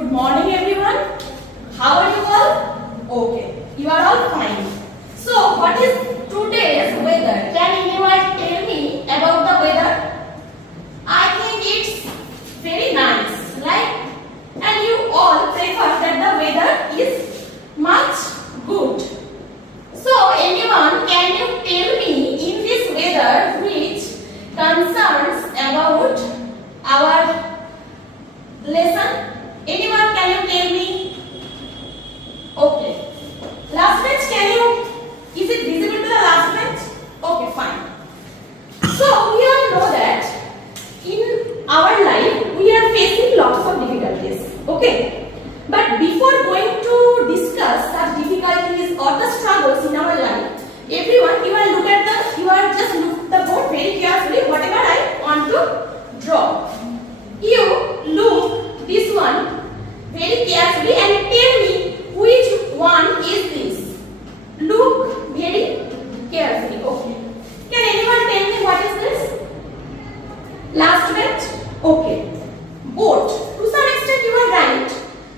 Good morning everyone. How are you all? Okay, you are all fine. So what is today's weather? Can anyone tell me about the weather? I think it's very nice, right? And you all prefer that the weather is much good. So anyone, can you tell me in this weather which concerns about our lesson? Anyone, can you tell me? Okay. Last bench, is it visible to the last bench? Okay, fine. So we all know that in our life we are facing lots of difficulties. Okay. But before going to discuss such difficulties or the struggles in our life, everyone, you are just look the board very carefully, whatever I want to draw. You look this one very carefully and tell me which one is this. Look very carefully. Okay. Can anyone tell me what is this? Last bench? Okay. Boat. To some extent you are right.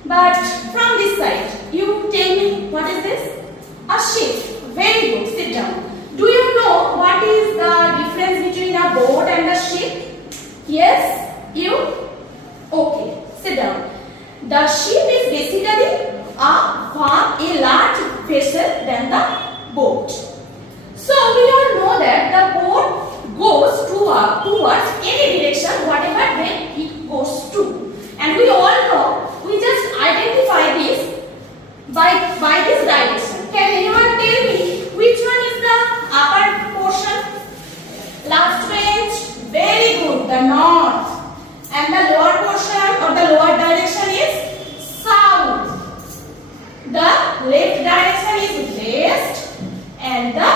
But from this side, you tell me what is this? A ship. Very good. Sit down. Do you know what is the difference between a boat and a ship? Yes? You? Okay. Sit down. The ship is basically a large vessel than the boat. So we all know that the boat goes towards any direction, whatever way it goes to. And we all know, we just identify this by this direction. Can anyone tell me which one is the upper portion? Last bench. Very good. The north. And the lower portion or the lower direction is south. The left direction is west and the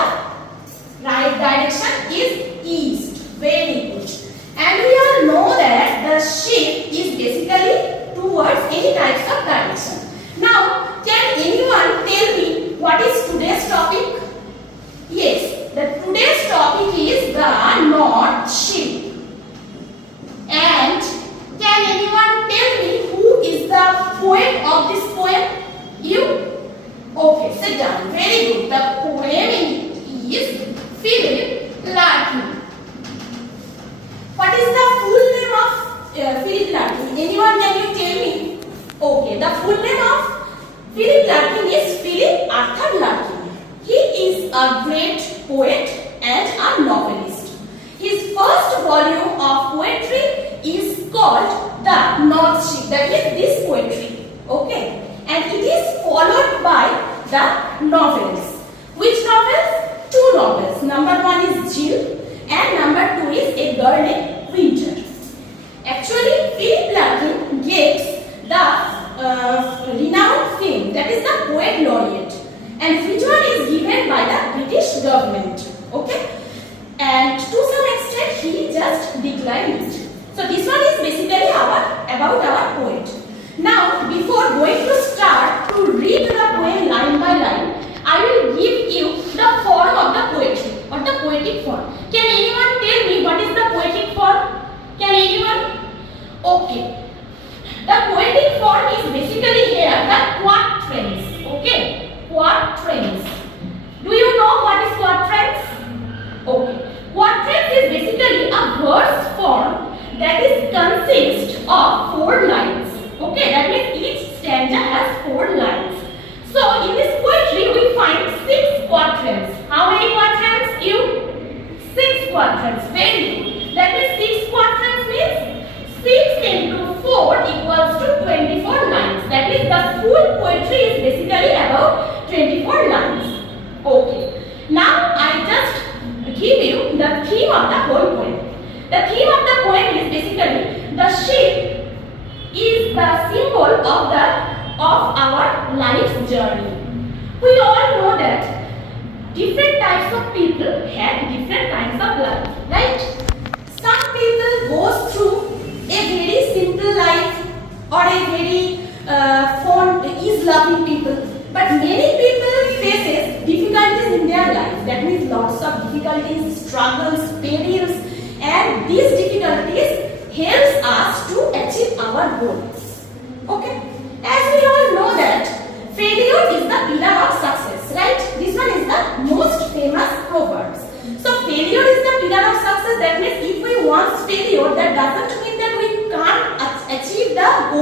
right direction is east. Very good. And we all know that the ship is basically towards any types of direction. Now, can anyone tell me what is today's topic? Yes, today's topic is the north ship. And can anyone tell me who is the poet of this poem? You? Okay, sit down. Very good. The poem is Philip Larkin. What is the full name of Philip Larkin? Anyone, can you tell me? Okay, the full name of Philip Larkin is Philip Arthur Larkin. He is a great poet and a novelist. His first volume of poetry is called The North Ship. That is this poetry. Okay. And it is followed by the novels. Which novels? Two novels. Number one is Jill and number two is A Girl Named Winter. Actually, Philip Larkin gets the renowned fame, that is the poet laureate, and which one is given by the British government. Okay. And to some extent he just declined it. So this one is basically about our poet. Now, before going to start to read the poem line by line, I will give you the form of the poetry or the poetic form. Can anyone tell me what is the poetic form? Can anyone? Okay. The poetic form is basically here the quatrains. Okay. Quatrains. Do you know what is quatrains? Okay. Quatrains is basically a verse form that is consists of 4 lines. Okay, that means each stanza has 4 lines. So in this poetry we find 6 quatrains. How many quatrains? You? 6 quatrains. Very good. That means 6 quatrains means 6 into 4 equals to 24 lines. That means the full poetry is basically about 24 lines. Okay. Now I just give you the theme of the whole poem. The theme of the poem is basically the ship is the symbol of our life's journey. We all know that different types of people have different kinds of life, right? Some people go through a very simple life or a very fond, ease-loving people, but many people faces difficulties in their life. That means lots of difficulties, struggles, perils, and these difficulties helps us to achieve our goals. Okay.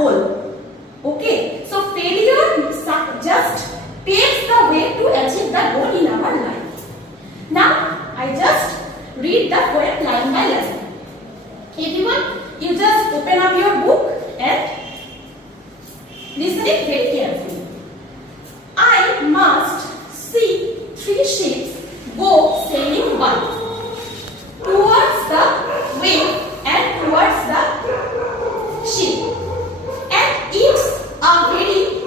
goal. Okay, so failure just paves the way to achieve the goal in our life. Now, I just read the poem line by line. Everyone, you just open up your book and listen it very carefully. I must see 3 ships go sailing by towards the wind and towards the ship. And it's a very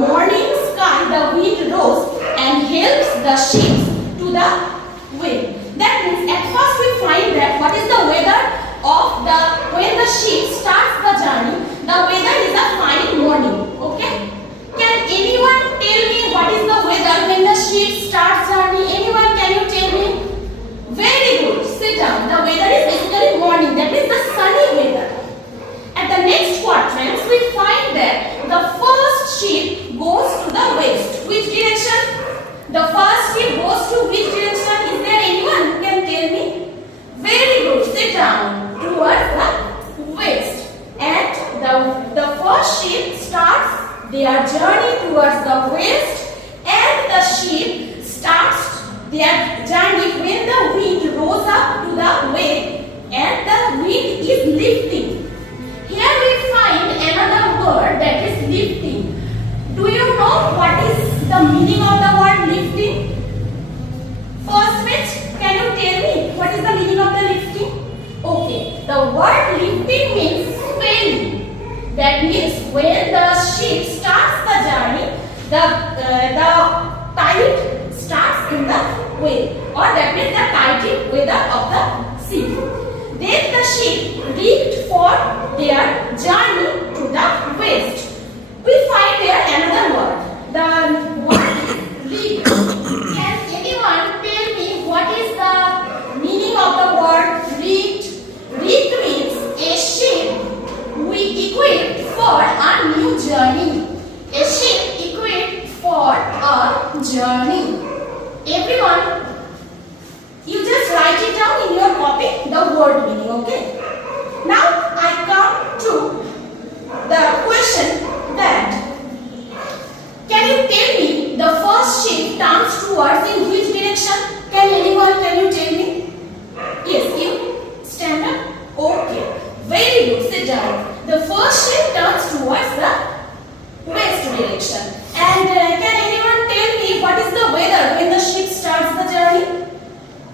morning sky, the wind rose and helps the ships to the wind. That means at first we find that what is the weather of when the ship starts the journey. The weather is a fine morning. Okay? Can anyone tell me what is the weather when the ship starts journey? Anyone, can you tell me? Very good. Sit down. The weather is basically morning. That is the sunny weather. At the next quadrant, we find that the first ship goes to the west. Which direction? The first ship goes to which direction? Is there anyone who can tell me? Very good. Sit down. Towards the west. And the first ship starts their journey towards the west, and the ship starts their journey when the wind rose up to the west and the wind is lifting. Here we find another word, that is lifting. Do you know what is the meaning of the word lifting? First batch, can you tell me what is the meaning of the lifting? Okay, the word lifting means swelling. That means when the ship starts the journey, the tide starts in the wind, or that means the tidal weather of the sea. Then the ship rigged for their journey to the west. We find there another word. The word rigged. Can anyone tell me what is the meaning of the word rigged? Rigged means a ship we equip for a new journey. A ship equipped for a journey. Everyone, you just write it down in your copy, the word meaning, okay? Now I come to the question that, can you tell me the first ship turns towards in which direction? Can you tell me? Yes, you stand up. Okay, very good, sit down. The first ship turns towards the west direction. And can anyone tell me what is the weather when the ship starts the journey?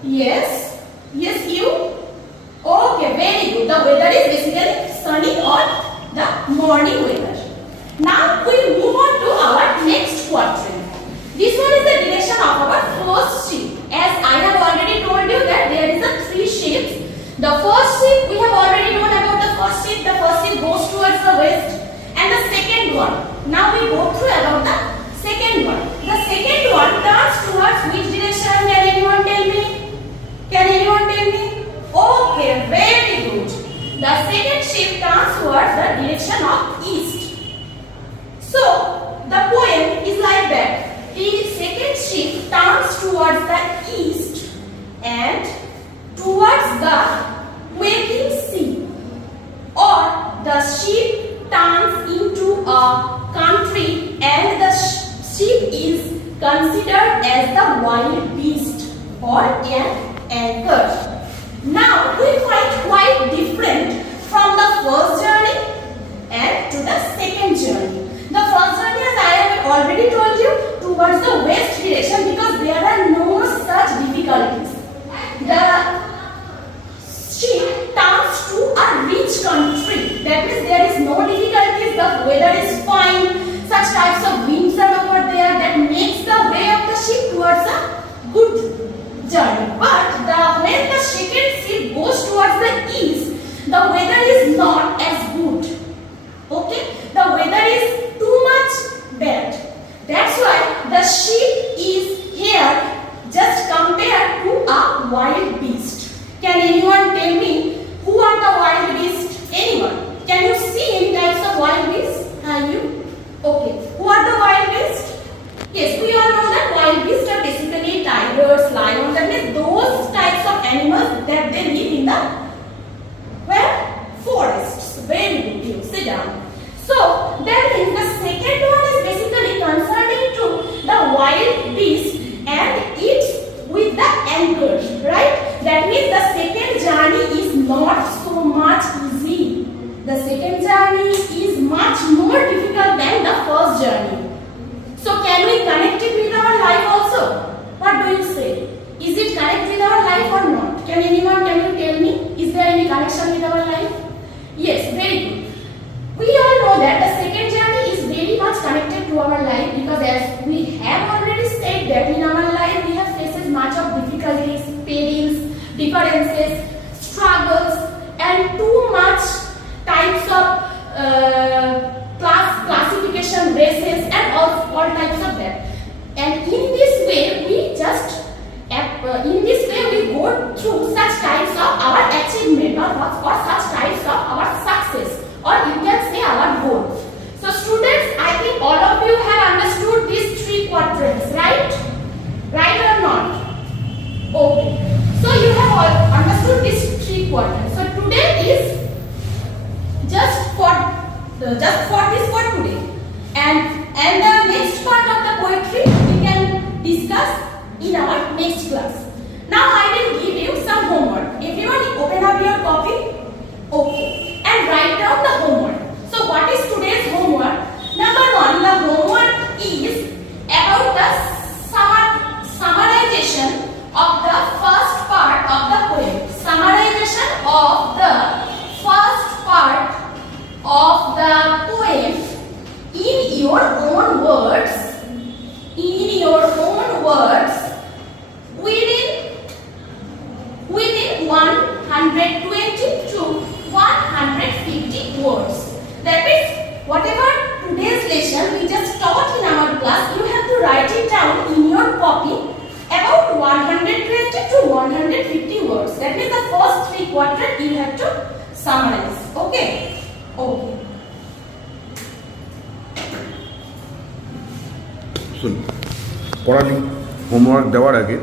Yes? Yes, you? Okay, very good. The weather is basically sunny or the morning weather. Now we move on to our next quadrant. This one is the direction of our first ship. As I have already told you that there is a 3 ships. The first ship, we have already known about the first ship. The first ship goes towards the west. And the second one. Now we go through about the second one. The second one turns towards which direction? Can anyone tell me? Can anyone tell me? Okay, very good. The second ship turns towards the direction of east. So, the poem is like that. The second ship turns towards the east and towards the waking sea, or the ship turns into a country and the ship is considered as the wild beast or an anchor. Now we find quite different from the first journey and to the second journey. The first journey, as I have already told you, towards the west direction, because there are no such difficulties. The ship turns to a rich country. That means there is no difficulties, the weather is fine, such types of winds are over there that makes the way of the ship towards a good journey. But when the second ship goes towards the east, the weather is not as good. Okay? The weather is too much bad. That's why the ship is here just compared to a wild beast. Can anyone tell me who are the wild beasts? Anyone? Can you see any types of wild beasts? Are you? Okay. Who are the wild beasts? Yes, we all know that wild beasts are basically tigers, lions, that means those types of animals that they live in the where? Forest. races, and all types of that. And in this way we go through such types of our achievement or such types of our success, or you can say our goal. So students, I think all of you have understood these 3 quadrants, right? Right or not? Okay. So you have all understood these 3 quadrants. So today is just for this for today. And the next part of the poetry we can discuss in our next class. Now I will give you some homework. Everyone open up your copy. Okay. And write down the homework. So what is today's homework? Number 1, the homework is about the summarization of the first part of the poem. Summarization of the first part of the poem in your own words. In your own words, within 120 to 150 words. That means whatever today's lesson we just taught in our class, you have to write it down in your copy about 120 to 150 words. That means the first 3 quadrants you have to summarize. Okay? Okay. শুন, পড়ালি homework দেওয়ার আগে